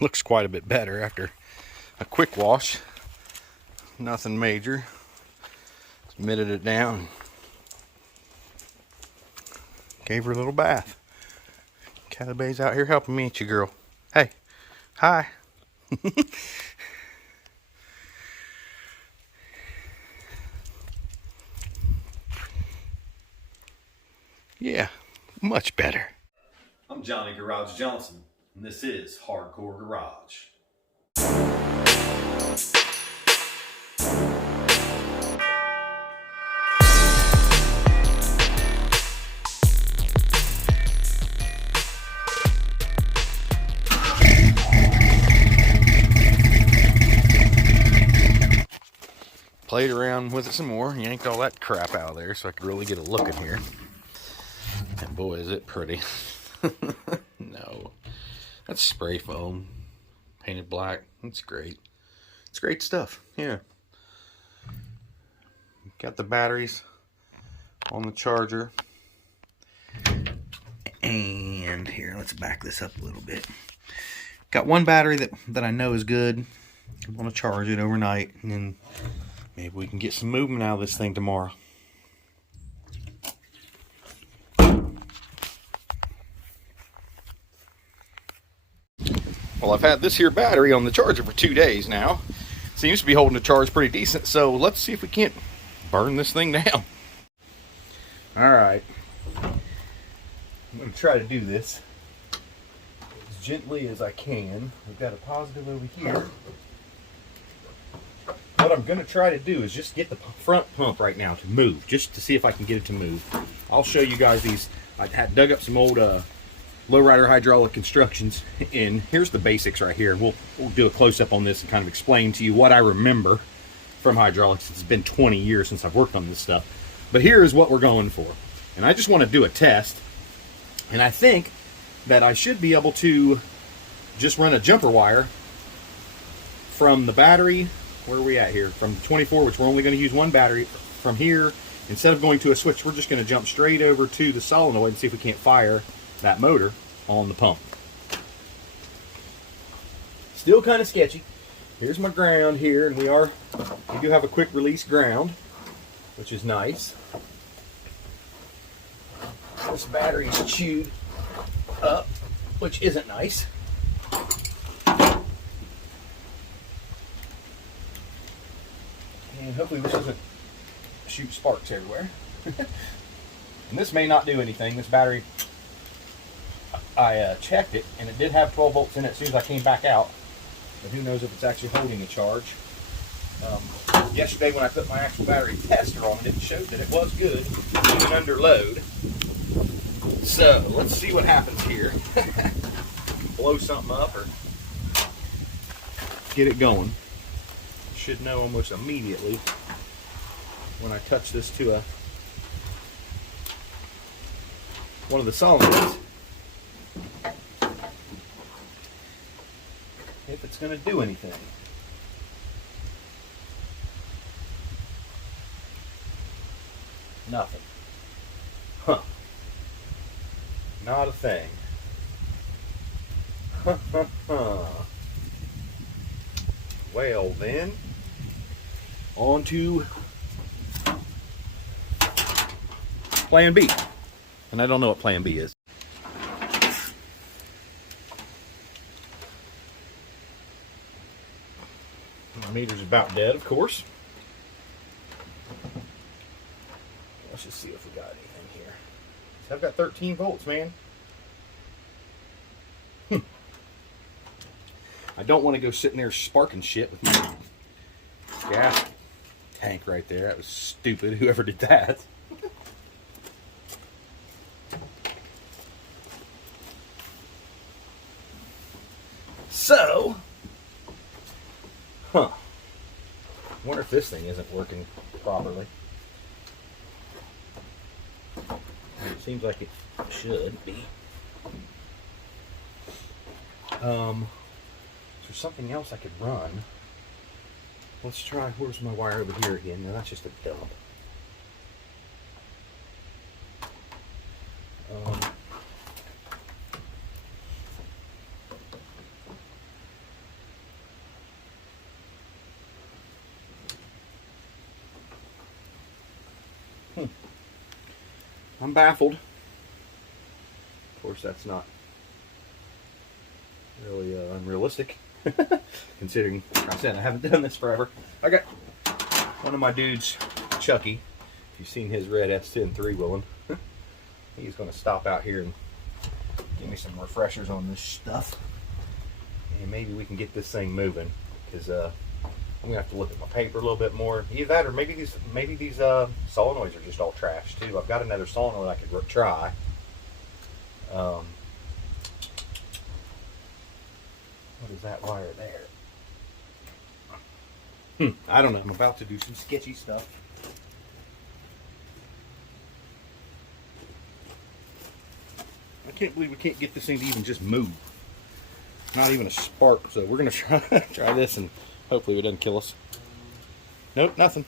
Looks quite a bit better after a quick wash. Nothing major. Just mitted it down. Gave her a little bath. Calabay's out here helping me, ain't you, girl? Hey, hi. Yeah, much better. I'm Johnny Garage Johnson, and this is Hardcore Garage. Played around with it some more, yanked all that crap out of there so I could really get a look in here. And boy, is it pretty. No. That's spray foam. Painted black. It's great. It's great stuff. Yeah. Got the batteries on the charger. And here, let's back this up a little bit. Got one battery that I know is good. I'm going to charge it overnight, and then maybe we can get some movement out of this thing tomorrow. Well, I've had this here battery on the charger for 2 days now. Seems to be holding the charge pretty decent, so let's see if we can't burn this thing down. Alright. I'm going to try to do this as gently as I can. We've got a positive over here. What I'm going to try to do is just get the front pump right now to move, just to see if I can get it to move. I'll show you guys these. I had dug up some old lowrider hydraulic constructions, and here's the basics right here. We'll do a close-up on this and kind of explain to you what I remember from hydraulics. It's been 20 years since I've worked on this stuff. But here is what we're going for. And I just want to do a test, and I think that I should be able to just run a jumper wire from the battery. Where are we at here? From the 24, which we're only going to use one battery. From here, instead of going to a switch, we're just going to jump straight over to the solenoid and see if we can't fire that motor on the pump. Still kind of sketchy. Here's my ground here, and we do have a quick release ground, which is nice. This battery is chewed up, which isn't nice. And hopefully this doesn't shoot sparks everywhere. And this may not do anything. This battery, I checked it, and it did have 12 volts in it as soon as I came back out. But who knows if it's actually holding a charge. Yesterday when I put my actual battery tester on it, it showed that it was good, even under load. So, let's see what happens here. Blow something up or get it going. Should know almost immediately when I touch this to one of the solenoids if it's going to do anything. Nothing. Huh. Not a thing. Huh, huh, huh. Well then, on to plan B. And I don't know what plan B is. My meter's about dead, of course. Let's just see if we got anything here. So I've got 13 volts, man. I don't want to go sitting there sparking shit with my gas tank right there. That was stupid, whoever did that. So, I wonder if this thing isn't working properly. It seems like it should be. Is there something else I could run? Let's try, where's my wire over here again? No, that's just a dump. I'm baffled. Of course, that's not really unrealistic, considering, like I said, I haven't done this forever. I got one of my dudes, Chucky. If you've seen his red S10 three-wheeling, he's going to stop out here and give me some refreshers on this stuff, and maybe we can get this thing moving. Because I'm gonna have to look at my paper a little bit more. Either that, or maybe these solenoids are just all trash too. I've got another solenoid I could try. What is that wire there? I don't know. I'm about to do some sketchy stuff. I can't believe we can't get this thing to even just move. Not even a spark. So we're gonna try this, and hopefully it doesn't kill us. Nope, nothing.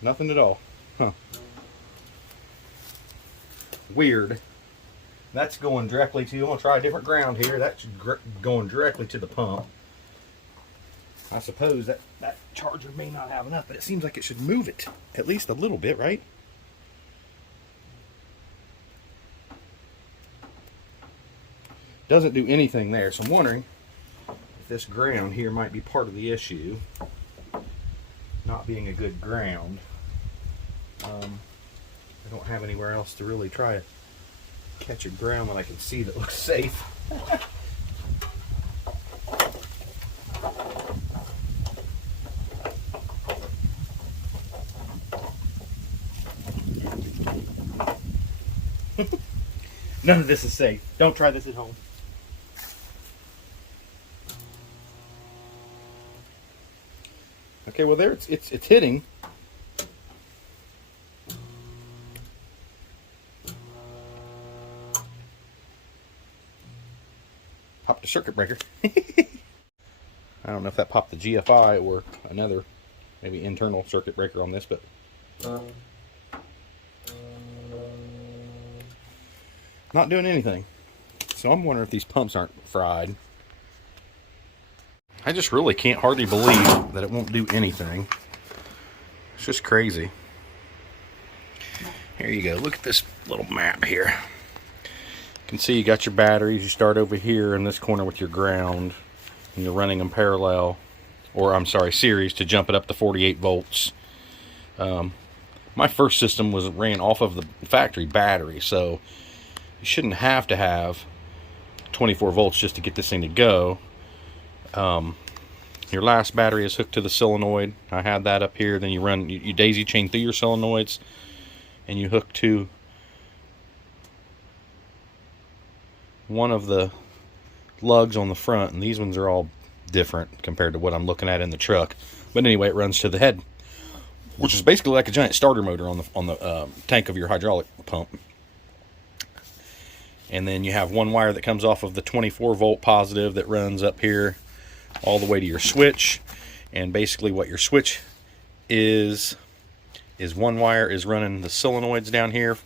Nothing at all. Huh. Weird. That's going directly to, I'm going to try a different ground here. That's going directly to the pump. I suppose that charger may not have enough, but it seems like it should move it at least a little bit, right? Doesn't do anything there, so I'm wondering if this ground here might be part of the issue. Not being a good ground. I don't have anywhere else to really try to catch a ground that I can see that looks safe. None of this is safe. Don't try this at home. Okay, well there it's hitting. Popped a circuit breaker. I don't know if that popped the GFI or another maybe internal circuit breaker on this, but not doing anything. So I'm wondering if these pumps aren't fried. I just really can't hardly believe that it won't do anything. It's just crazy. Here you go. Look at this little map here. You can see you got your batteries. You start over here in this corner with your ground, and you're running them parallel, or I'm sorry, series, to jump it up to 48 volts. My first system ran off of the factory battery, so you shouldn't have to have 24 volts just to get this thing to go. Your last battery is hooked to the solenoid. I had that up here. Then you daisy chain through your solenoids, and you hook to one of the lugs on the front, and these ones are all different compared to what I'm looking at in the truck. But anyway, it runs to the head, which is basically like a giant starter motor on the tank of your hydraulic pump. And then you have one wire that comes off of the 24 volt positive that runs up here all the way to your switch. And basically what your switch is one wire is running the solenoids down here,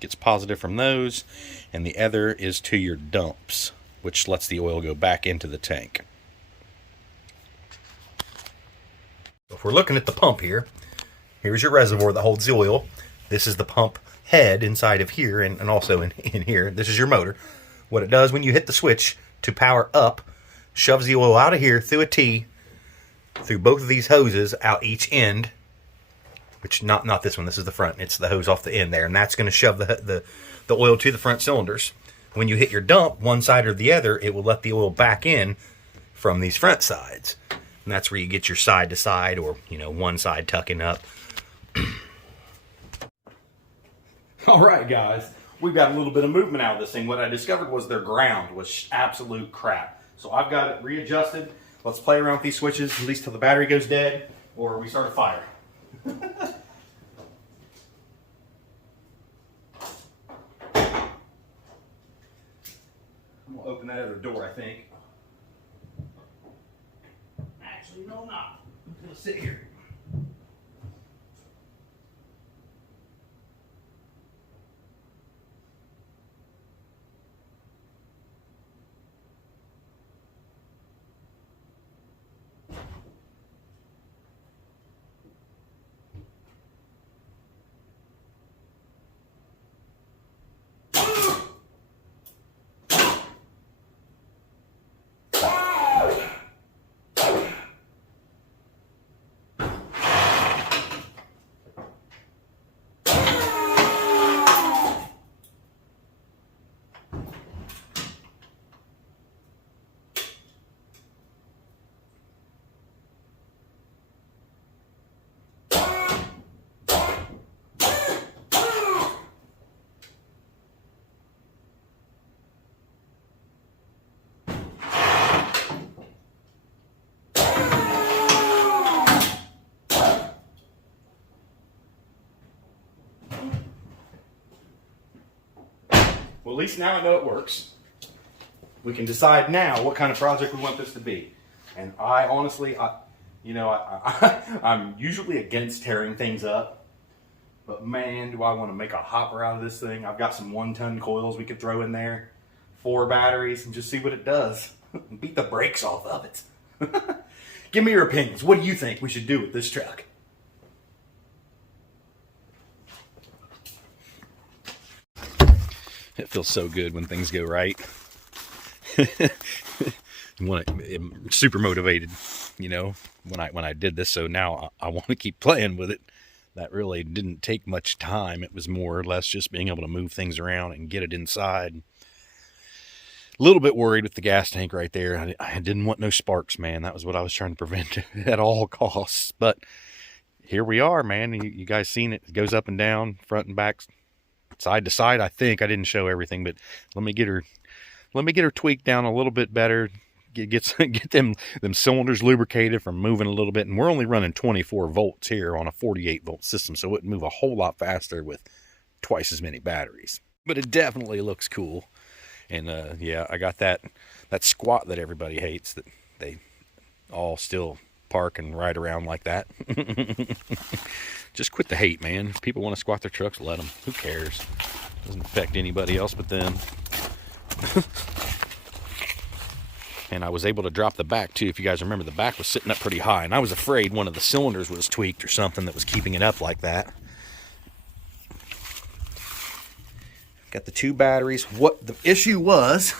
gets positive from those, and the other is to your dumps, which lets the oil go back into the tank. If we're looking at the pump here, here's your reservoir that holds the oil. This is the pump head inside of here, and also in here. This is your motor. What it does when you hit the switch to power up, shoves the oil out of here through a T, through both of these hoses out each end, which not this one, this is the front. It's the hose off the end there, and that's going to shove the oil to the front cylinders. When you hit your dump, one side or the other, it will let the oil back in from these front sides. And that's where you get your side to side, or one side tucking up. All right, guys, we've got a little bit of movement out of this thing. What I discovered was their ground was absolute crap. So I've got it readjusted. Let's play around with these switches, at least till the battery goes dead, or we start a fire. I'm gonna open that other door, I think. Actually, no, I'm not. I'm gonna sit here. at least now I know it works. We can decide now what kind of project we want this to be. And I honestly, I'm usually against tearing things up. But man, do I want to make a hopper out of this thing. I've got some 1-ton coils we could throw in there. 4 batteries and just see what it does. Beat the brakes off of it. Give me your opinions. What do you think we should do with this truck? It feels so good when things go right. I'm super motivated, you know, when I did this. So now I want to keep playing with it. That really didn't take much time. It was more or less just being able to move things around and get it inside. A little bit worried with the gas tank right there. I didn't want no sparks, man. That was what I was trying to prevent at all costs. But here we are, man. You guys seen it. It goes up and down, front and back, side to side. I think I didn't show everything, but let me get her tweaked down a little bit better. Get them cylinders lubricated from moving a little bit. And we're only running 24 volts here on a 48 volt system, so it would move a whole lot faster with twice as many batteries. But it definitely looks cool. And yeah, I got that squat that everybody hates, that they all still park and ride around like that. Just quit the hate, man. If people want to squat their trucks, let them. Who cares? Doesn't affect anybody else but them. And I was able to drop the back too. If you guys remember, the back was sitting up pretty high, and I was afraid one of the cylinders was tweaked or something that was keeping it up like that. Got the 2 batteries. What the issue was,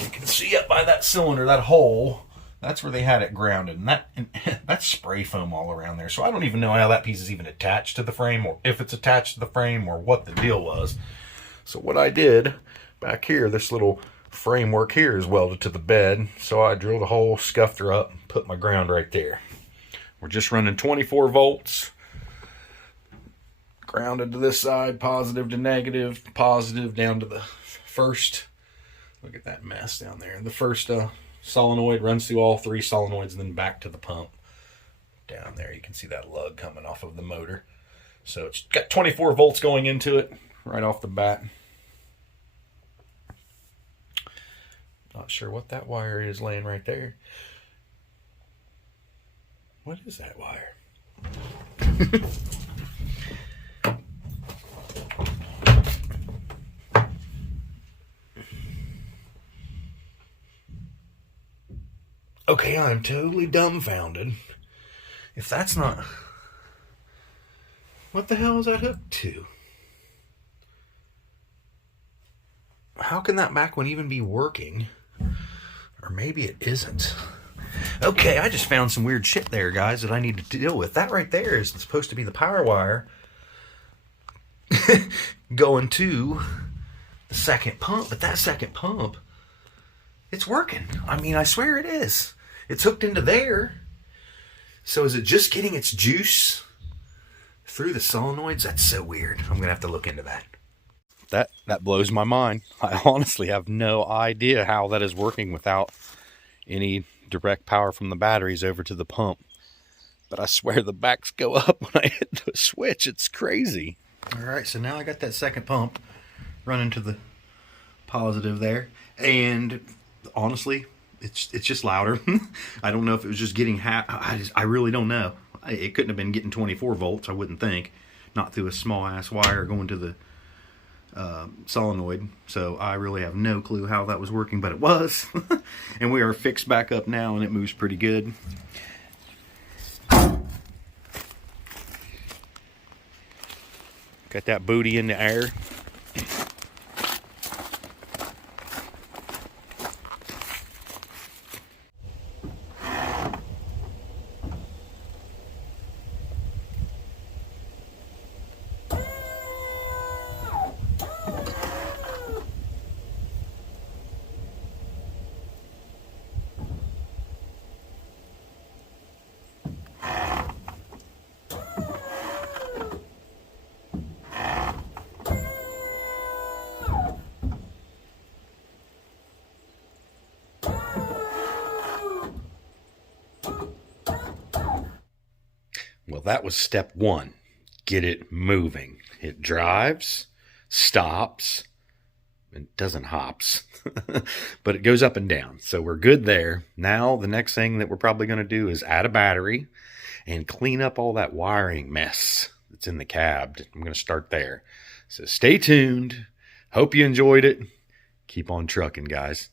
you can see up by that cylinder, that hole, that's where they had it grounded. And that's spray foam all around there. So I don't even know how that piece is even attached to the frame, or if it's attached to the frame, or what the deal was. So what I did back here, this little framework here is welded to the bed. So I drilled a hole, scuffed her up, and put my ground right there. We're just running 24 volts. Grounded to this side, positive to negative, positive down to the first. Look at that mess down there. The first solenoid runs through all 3 solenoids and then back to the pump. Down there, you can see that lug coming off of the motor. So it's got 24 volts going into it right off the bat. Not sure what that wire is laying right there. What is that wire? Okay, I'm totally dumbfounded. If that's not... What the hell is that hooked to? How can that back one even be working? Or maybe it isn't. Okay, I just found some weird shit there, guys, that I need to deal with. That right there is supposed to be the power wire going to the second pump. But that second pump, it's working. I mean, I swear it is. It's hooked into there. So is it just getting its juice through the solenoids? That's so weird. I'm going to have to look into that. That blows my mind. I honestly have no idea how that is working without any direct power from the batteries over to the pump. But I swear the backs go up when I hit the switch. It's crazy. All right, so now I got that second pump running to the positive there. And honestly, it's just louder. I don't know if it was just getting I really don't know. It couldn't have been getting 24 volts, I wouldn't think. Not through a small ass wire going to the solenoid. So I really have no clue how that was working, but it was. And we are fixed back up now, and it moves pretty good. Got that booty in the air. Well, that was step 1. Get it moving. It drives, stops, It doesn't hops, but it goes up and down. So we're good there. Now the next thing that we're probably going to do is add a battery and clean up all that wiring mess that's in the cab. I'm going to start there. So stay tuned. Hope you enjoyed it. Keep on trucking, guys.